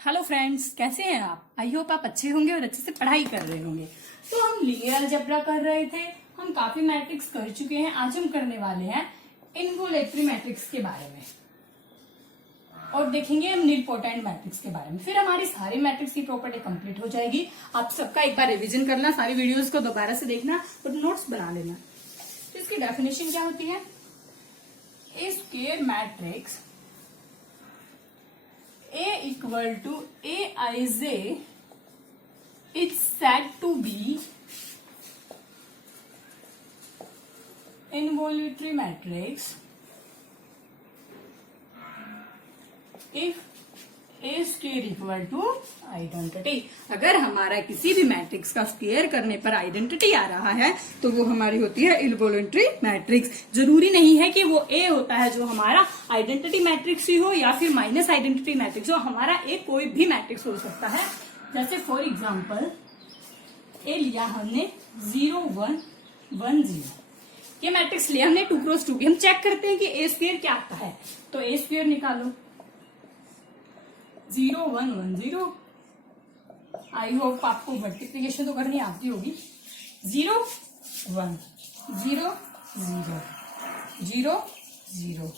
Hello friends, कैसे हैं आप। आई होप आप अच्छे होंगे और अच्छे से पढ़ाई कर रहे होंगे। तो हम लीनियर अलजेब्रा कर रहे थे, हम काफी मैट्रिक्स कर चुके हैं। आज हम करने वाले हैं इन्वोलेटरी मैट्रिक्स के बारे में और देखेंगे हम नीलपोटेंट मैट्रिक्स के बारे में। फिर हमारी सारी मैट्रिक्स की प्रॉपर्टी कंप्लीट हो जाएगी। आप सबका एक बार रिवीजन करना, सारी वीडियोस को दोबारा से देखना और नोट्स बना लेना। तो इसकी डेफिनेशन क्या होती है? A square matrix A equal to Aij is said to be involutory matrix if A square equal to identity. अगर हमारा किसी भी मैट्रिक्स का स्क्वायर करने पर आइडेंटिटी आ रहा है तो वो हमारी होती है इन्वोलेंट्री मैट्रिक्स। जरूरी नहीं है कि वो ए होता है जो हमारा आइडेंटिटी मैट्रिक्स ही हो या फिर माइनस आइडेंटिटी मैट्रिक्स हो। हमारा ए कोई भी मैट्रिक्स हो सकता है। जैसे फॉर एग्जाम्पल ए लिया हमने 0 1 1 0, ये मैट्रिक्स लिया हमने 2 क्रॉस 2 की। हम चेक करते हैं कि ए स्क्वायर क्या आता है। तो ए स्क्वायर निकालो 0 1 1 0। आई होप आपको मल्टीप्लीकेशन तो करनी आती होगी। 0 1 0 0 0 0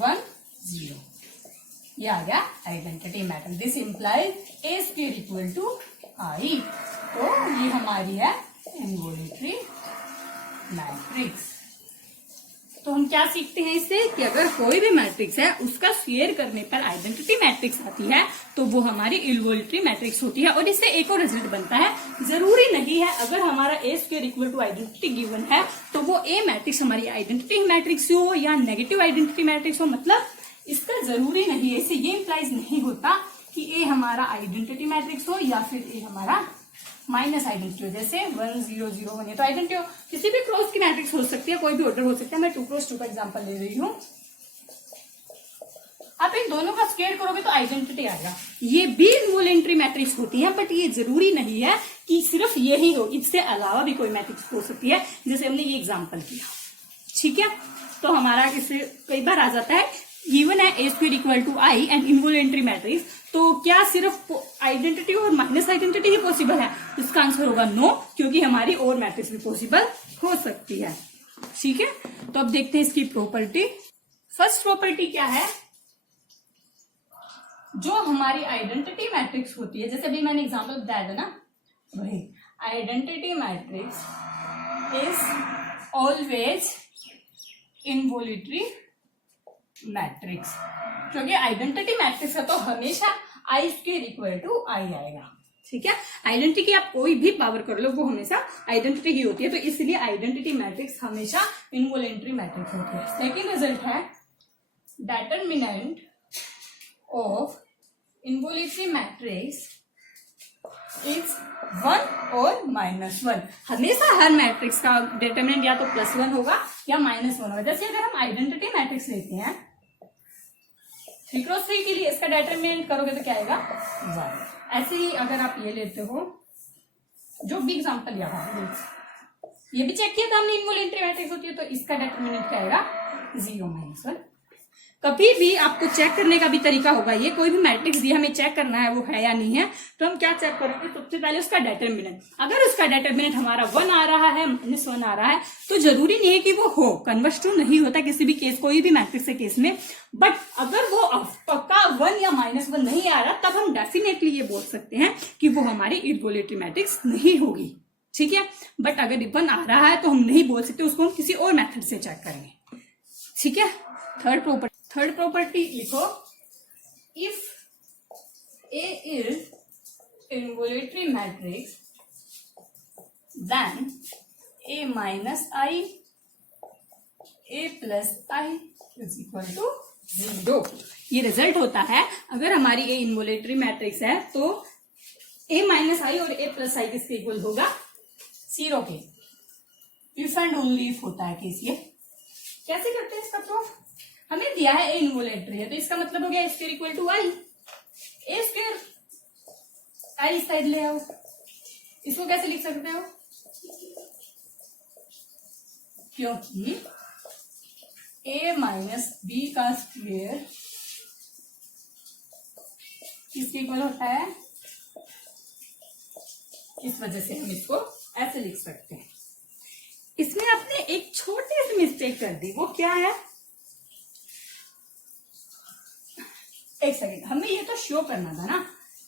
1 0, ये आ गया identity matrix. This implies A square equal to I. तो ये हमारी है इन्वोलेटरी मैट्रिक्स। तो हम क्या सीखते हैं इससे कि अगर कोई भी मैट्रिक्स है उसका स्क्वायर करने पर आइडेंटिटी मैट्रिक्स आती है तो वो हमारी इन्वोलेटरी मैट्रिक्स होती है। और इससे एक और रिजल्ट बनता है, जरूरी नहीं है अगर हमारा A square equal to identity given है तो वो ए मैट्रिक्स हमारी आइडेंटिटी मैट्रिक्स हो या नेगेटिव आइडेंटिटी मैट्रिक्स हो। मतलब इसका जरूरी नहीं है, इससे ये इंप्लाइज नहीं होता कि ए हमारा आइडेंटिटी मैट्रिक्स हो या फिर ए हमारा माइनस आइडेंटिटी हो। जैसे 1 0 0 1 है तो आइडेंटिटी हो, किसी भी क्रॉस की मैट्रिक्स हो सकती है, कोई भी ऑर्डर हो सकता है। मैं 2 क्रॉस 2 का एग्जांपल ले रही हूँ। आप इन दोनों का स्क्वायर करोगे तो आइडेंटिटी आएगा। ये भी इन्वोलेंट्री मैट्रिक्स होती है, बट ये जरूरी नहीं है कि सिर्फ यही हो, इससे अलावा भी कोई मैट्रिक्स हो सकती है। जैसे हमने ये एग्जाम्पल किया, ठीक है। तो हमारा इससे कई बार आ जाता है गिवन है A square equal to I and involutory matrix, तो क्या सिर्फ आइडेंटिटी और माइनस आइडेंटिटी ही पॉसिबल है? इसका आंसर होगा नो, क्योंकि हमारी और मैट्रिक्स भी पॉसिबल हो सकती है। ठीक है, तो अब देखते हैं इसकी प्रॉपर्टी। फर्स्ट प्रॉपर्टी क्या है? जो हमारी आइडेंटिटी मैट्रिक्स होती है, जैसे अभी मैंने एग्जांपल बताया था ना, वही identity matrix is always involutory matrix. क्योंकि आइडेंटिटी मैट्रिक्स है तो हमेशा I square equal to I आएगा। ठीक है, आइडेंटिटी की आप कोई भी पावर कर लो वो हमेशा आइडेंटिटी ही होती है, तो इसलिए आइडेंटिटी मैट्रिक्स हमेशा इन्वोलेंट्री मैट्रिक्स होती है। सेकेंड रिजल्ट है डिटरमिनेंट ऑफ इन्वोलेंट्री मैट्रिक्स इज 1 और -1। हमेशा हर मैट्रिक्स का डिटरमिनेंट या तो +1 होगा या -1 होगा। जैसे अगर हम आइडेंटिटी मैट्रिक्स लेते हैं 3 क्रॉस 3 के लिए, इसका डिटरमिनेंट करोगे तो क्या आएगा? 1। ऐसे ही अगर आप ये लेते हो, जो भी एग्जांपल लिया था, ये भी चेक किया था हमने, इन्वोलेंट्री मैट्रिक्स होती है तो इसका डिटरमिनेंट क्या आएगा? 0 -1। कभी भी आपको चेक करने का भी तरीका होगा, ये कोई भी मैट्रिक्स दिया हमें चेक करना है वो है या नहीं है, तो हम क्या चेक करेंगे? सबसे पहले उसका डिटरमिनेंट। अगर उसका डिटरमिनेंट हमारा 1 आ रहा है, -1 आ रहा है, तो जरूरी नहीं है कि वो हो, कन्वर्स टू नहीं होता किसी भी केस, कोई भी मैट्रिक्स के केस में। बट अगर वो पक्का 1 या -1 नहीं आ रहा, तब हम डेफिनेटली ये बोल सकते हैं कि वो हमारी इन्वोलेटरी मैट्रिक्स नहीं होगी। ठीक है, बट अगर 1 आ रहा है तो हम नहीं बोल सकते, उसको हम किसी और मेथड से चेक करेंगे। ठीक है, थर्ड प्रॉपर्टी लिखो, if A is involutory matrix then A minus I A plus I is equal to 0। ये रिजल्ट होता है अगर हमारी ए इन्वोलेटरी मैट्रिक्स है तो ए माइनस आई और ए प्लस आई किसके इक्वल होगा? 0 के। इफ एंड ओनली इफ होता है केस। ये कैसे करते हैं इसका प्रूफ? हमें दिया है ए इन्वोलेटरी है तो इसका मतलब हो गया A square equal to I. A square I side ले आओ, इसको कैसे लिख सकते हो? क्योंकि ए माइनस बी का स्क्वायर किसके इक्वल होता है, इस वजह से हम इसको ऐसे लिख सकते हैं। इसमें आपने एक छोटी सी मिस्टेक कर दी, वो क्या है, एक सेकेंड, हमें ये तो शो करना था ना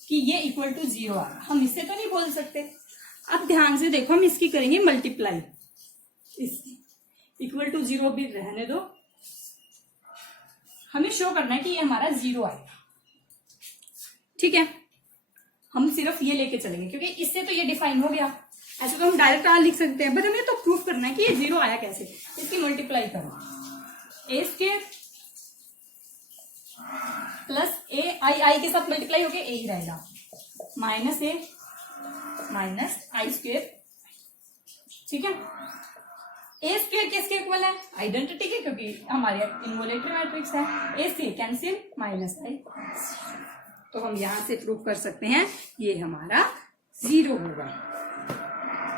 कि ये इक्वल टू 0 आ रहा, हम इससे तो नहीं बोल सकते। अब ध्यान से देखो, हम इसकी करेंगे मल्टीप्लाई, इसकी इक्वल टू 0 भी रहने दो, हमें शो करना है कि ये हमारा 0 आएगा, ठीक है। हम सिर्फ ये लेके चलेंगे क्योंकि इससे तो ये डिफाइन हो गया, ऐसे तो हम डायरेक्ट लिख सकते हैं, बट हमें तो प्रूफ करना है कि ये 0 आया कैसे। इसकी मल्टीप्लाई करो, ए स्क्वायर प्लस ए, आई के साथ मल्टीप्लाई हो गया, ए ही रहेगा, माइनस ए माइनस आई स्क्वायर, ठीक है। ए स्क्वायर किसके इक्वल है, आइडेंटिटी के, क्योंकि हमारे इनवॉल्यूटरी मैट्रिक्स है, ए से कैंसिल माइनस आई, तो हम यहां से प्रूव कर सकते हैं ये हमारा 0 होगा,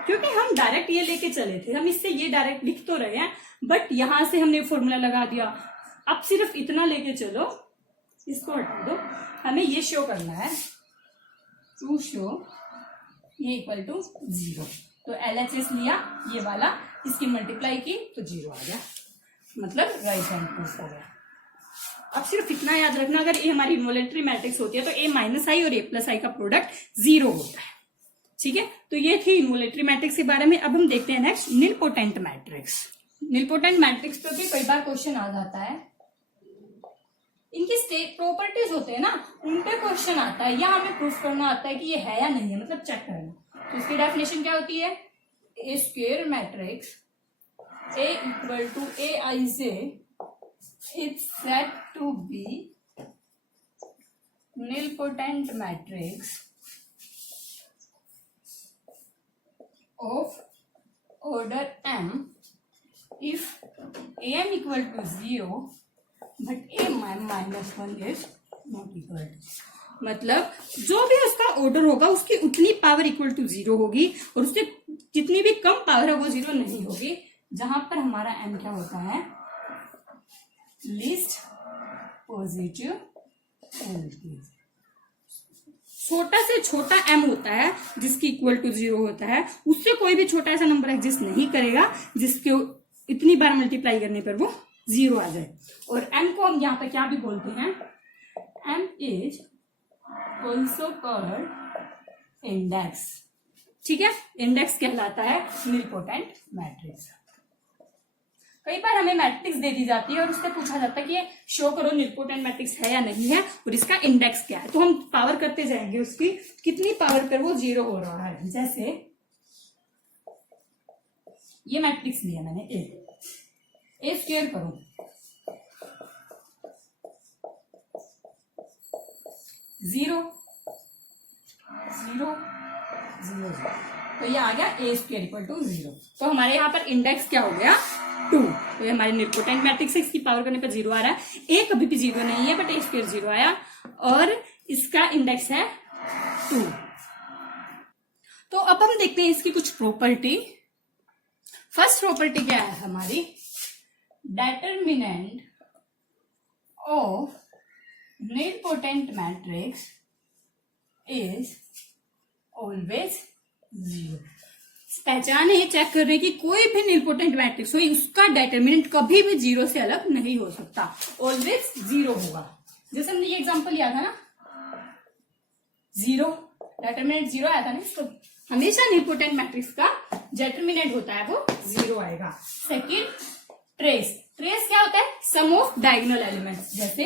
क्योंकि हम डायरेक्ट ये लेके चले थे, हम इससे ये डायरेक्ट लिख तो रहे हैं, बट यहां से हमने फॉर्मूला लगा दिया। अब सिर्फ इतना लेके चलो, इसको हटा दो, हमें ये शो करना है, टू शो ये इक्वल टू 0, तो LHS लिया ये वाला, इसकी मल्टीप्लाई की तो 0 आ गया, मतलब राइट हैंड प्रूफ हो गया। अब सिर्फ इतना याद रखना, अगर ये हमारी इनवॉल्यूटरी मैट्रिक्स होती है तो ए माइनस आई और ए प्लस आई का प्रोडक्ट 0 होता है, ठीक है। तो ये थी इनवॉल्यूटरी मैट्रिक्स के बारे में। अब हम देखते हैं next nilpotent matrix. Nilpotent matrix पे भी कई बार क्वेश्चन आ जाता है, इनकी स्टेट प्रॉपर्टीज होते हैं ना, उन पे क्वेश्चन आता है, या हमें प्रूफ करना आता है कि ये है या नहीं है, मतलब चेक करना। तो इसकी डेफिनेशन क्या होती है, A square matrix A equal to A I J is said to be nilpotent matrix of order m if am equal to 0 but a minus 1 is not equal to, मतलब जो भी उसका ऑर्डर होगा उसकी उतनी पावर इक्वल टू 0 होगी और उससे जितनी भी कम पावर है वो 0 नहीं होगी, जहां पर हमारा m क्या होता है, लीस्ट पॉजिटिव एल्केन, छोटा से छोटा m होता है जिसकी इक्वल टू 0 होता है, उससे कोई भी छोटा ऐसा नंबर एग्जिस्ट नहीं करेगा जिसके इतनी बार मल्टीप्लाई करने पर वो 0 आ जाए। और m को हम यहाँ पे क्या भी बोलते हैं, m is also called index, ठीक है। इंडेक्स कहलाता है निलपोटेंट मैट्रिक्स। कई बार हमें मैट्रिक्स दे दी जाती है और उससे पूछा जाता है कि ये शो करो निलपोटेंट मैट्रिक्स है या नहीं है और इसका इंडेक्स क्या है, तो हम पावर करते जाएंगे उसकी कितनी पावर पर वो 0 हो रहा है। जैसे ये मैट्रिक्स लिया मैंने ए स्क्वायर करो 0 0 0 0, तो ये आ गया ए स्क्वायर इक्वल टू 0। तो हमारे यहाँ पर इंडेक्स क्या हो गया 2, तो ये हमारे निलपोटेंट मैट्रिक्स है, इसकी पावर करने पर 0 आ रहा है, ए कभी भी 0 नहीं है बट ए स्क्वायर 0 आया और इसका इंडेक्स है 2। तो अब हम देखते हैं इसकी कुछ प्रॉपर्टी। फर्स्ट प्रॉपर्टी क्या है हमारी, determinant of nilpotent matrix is always 0। पहचान है, चेक कर रहे हैं कि कोई भी निलपोटेंट मैट्रिक्स हो उसका डेटर्मिनेंट कभी भी 0 से अलग नहीं हो सकता, ऑलवेज 0 होगा। जैसे हमने ये एग्जांपल लिया था ना, 0 डेटर्मिनेंट 0 आया था ना, तो हमेशा निलपोटेंट मैट्रिक्स का डेटर्मिनेंट होता है वो 0 आएगा। सेकंड ट्रेस, ट्रेस क्या होता है, सम ऑफ डायगोनल एलिमेंट्स, जैसे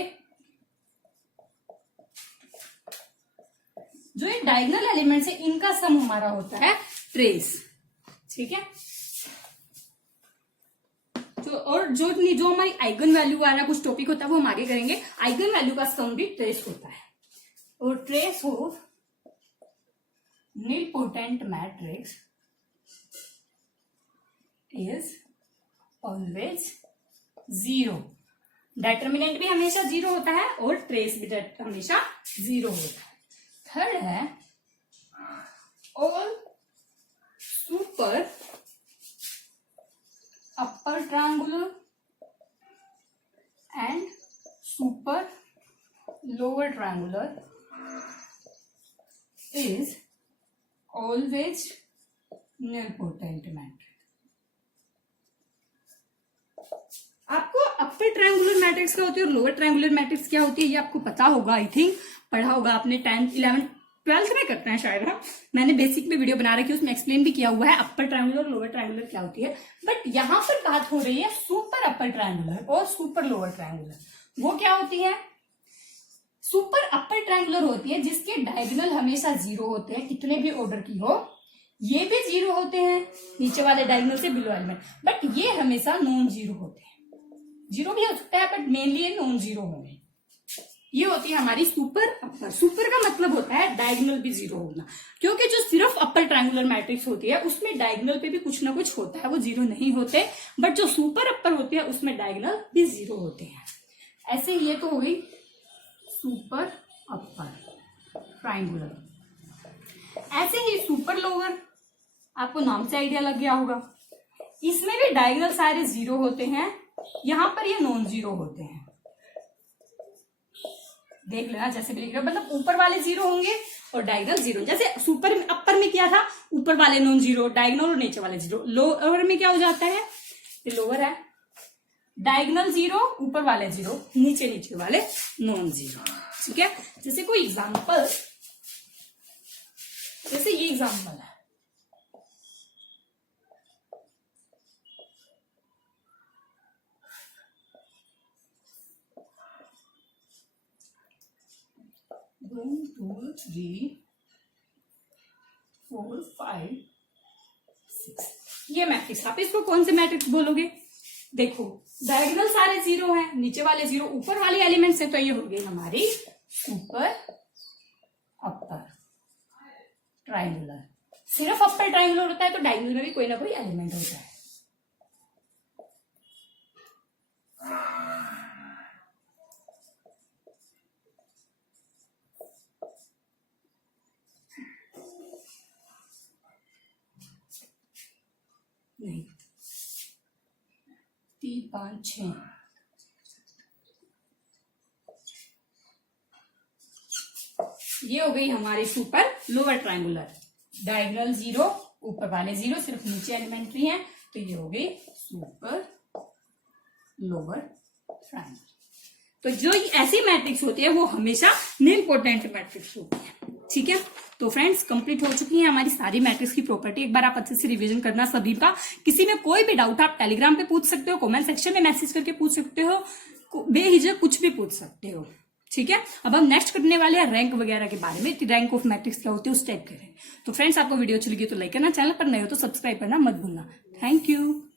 जो ये डायगोनल एलिमेंट्स है इनका सम हमारा होता है ट्रेस, ठीक है। और जो हमारी आइगन वैल्यू वाला कुछ टॉपिक होता है वो हम आगे करेंगे, आइगन वैल्यू का सम भी ट्रेस होता है। और trace of nilpotent matrix is always 0। Determinant भी हमेशा 0 होता है और ट्रेस भी हमेशा 0 होता है। थर्ड है all super upper triangular and super lower triangular is always nilpotent matrix. आपको अपर ट्रायंगुलर मैट्रिक्स क्या होती है और लोअर ट्रायंगुलर मैट्रिक्स क्या होती है ये आपको पता होगा, आई थिंक पढ़ा होगा आपने 10th 11th 12th में करते हैं शायद। हाँ, मैंने बेसिक में वीडियो बना रखी है, उसमें एक्सप्लेन भी किया हुआ है अपर ट्रायंगुलर लोअर ट्रायंगुलर क्या होती है। बट यहाँ पर बात हो रही है सुपर अपर ट्रायंगुलर और सुपर लोअर ट्रायंगुलर। वो क्या होती है? सुपर अपर ट्रायंगुलर होती है जिसके डायगोनल हमेशा 0 होते हैं, कितने भी ऑर्डर की हो। ये भी 0 होते हैं नीचे वाले डायगोनल से बिलो एलिमेंट, बट ये हमेशा नॉन 0 होते हैं। 0 भी हो सकता है बट मेनली ये नॉन 0 होंगे। ये होती है हमारी सुपर अपर। सुपर का मतलब होता है डायगोनल भी 0 होना, क्योंकि जो सिर्फ अपर ट्रायंगुलर मैट्रिक्स होती है उसमें डायगोनल पे भी कुछ ना कुछ होता है, वो 0 नहीं होते। बट जो सुपर अपर होती है उसमें डायगोनल भी 0 होते हैं। ऐसे ये तो हो गई सुपर अपर ट्रायंगुलर। ऐसे ही सुपर लोअर, आपको नाम से आइडिया लग गया होगा, इसमें भी डायगोनल सारे 0 होते हैं, यहां पर ये नॉन 0 होते हैं। देख लेना जैसे भी लिख रहे हो, मतलब ऊपर वाले 0 होंगे और डायगोनल 0। जैसे सुपर अपर में क्या था, ऊपर वाले नॉन 0 डायगोनल और नीचे वाले 0। लोअर में क्या हो जाता है, ये लोअर है, डायगोनल 0 ऊपर वाले 0 नीचे वाले नॉन 0। ठीक है, जैसे कोई एग्जांपल, जैसे ये एग्जांपल है, one two three four five six, ये मैट्रिक्स। आप इसको कौन से मैट्रिक्स बोलोगे? देखो डायगोनल सारे 0 हैं, नीचे वाले 0, ऊपर वाले एलिमेंट्स है, तो ये हो गई हमारी सुपर अपर ट्रायंगुलर। सिर्फ अपर ट्रायंगुलर होता है तो डायगोनल में भी कोई ना कोई एलिमेंट होता है। नहीं, 3 5 6, ये हो गई हमारी सुपर लोअर ट्रायंगुलर। डायगोनल 0, ऊपर वाले 0, सिर्फ नीचे एलिमेंट्री हैं, तो ये हो गई सुपर लोअर ट्रायंगुलर। तो जो ऐसी मैट्रिक्स होती है वो हमेशा निलपोटेंट मैट्रिक्स होती है। ठीक है, तो फ्रेंड्स कंप्लीट हो चुकी है हमारी सारी मैट्रिक्स की प्रॉपर्टी। एक बार आप अच्छे से रिवीजन करना सभी का। किसी में कोई भी डाउट आप टेलीग्राम पे पूछ सकते हो, कमेंट सेक्शन में मैसेज करके पूछ सकते हो, बेहिचक कुछ भी पूछ सकते हो। ठीक है, अब हम नेक्स्ट करने वाले हैं रैंक वगैरह के बारे में, रैंक ऑफ मैट्रिक्स क्या होती है उस टाइप करें। तो फ्रेंड्स आपको वीडियो अच्छी लगी तो लाइक करना, चैनल पर नए हो तो सब्सक्राइब करना मत भूलना। Thank you.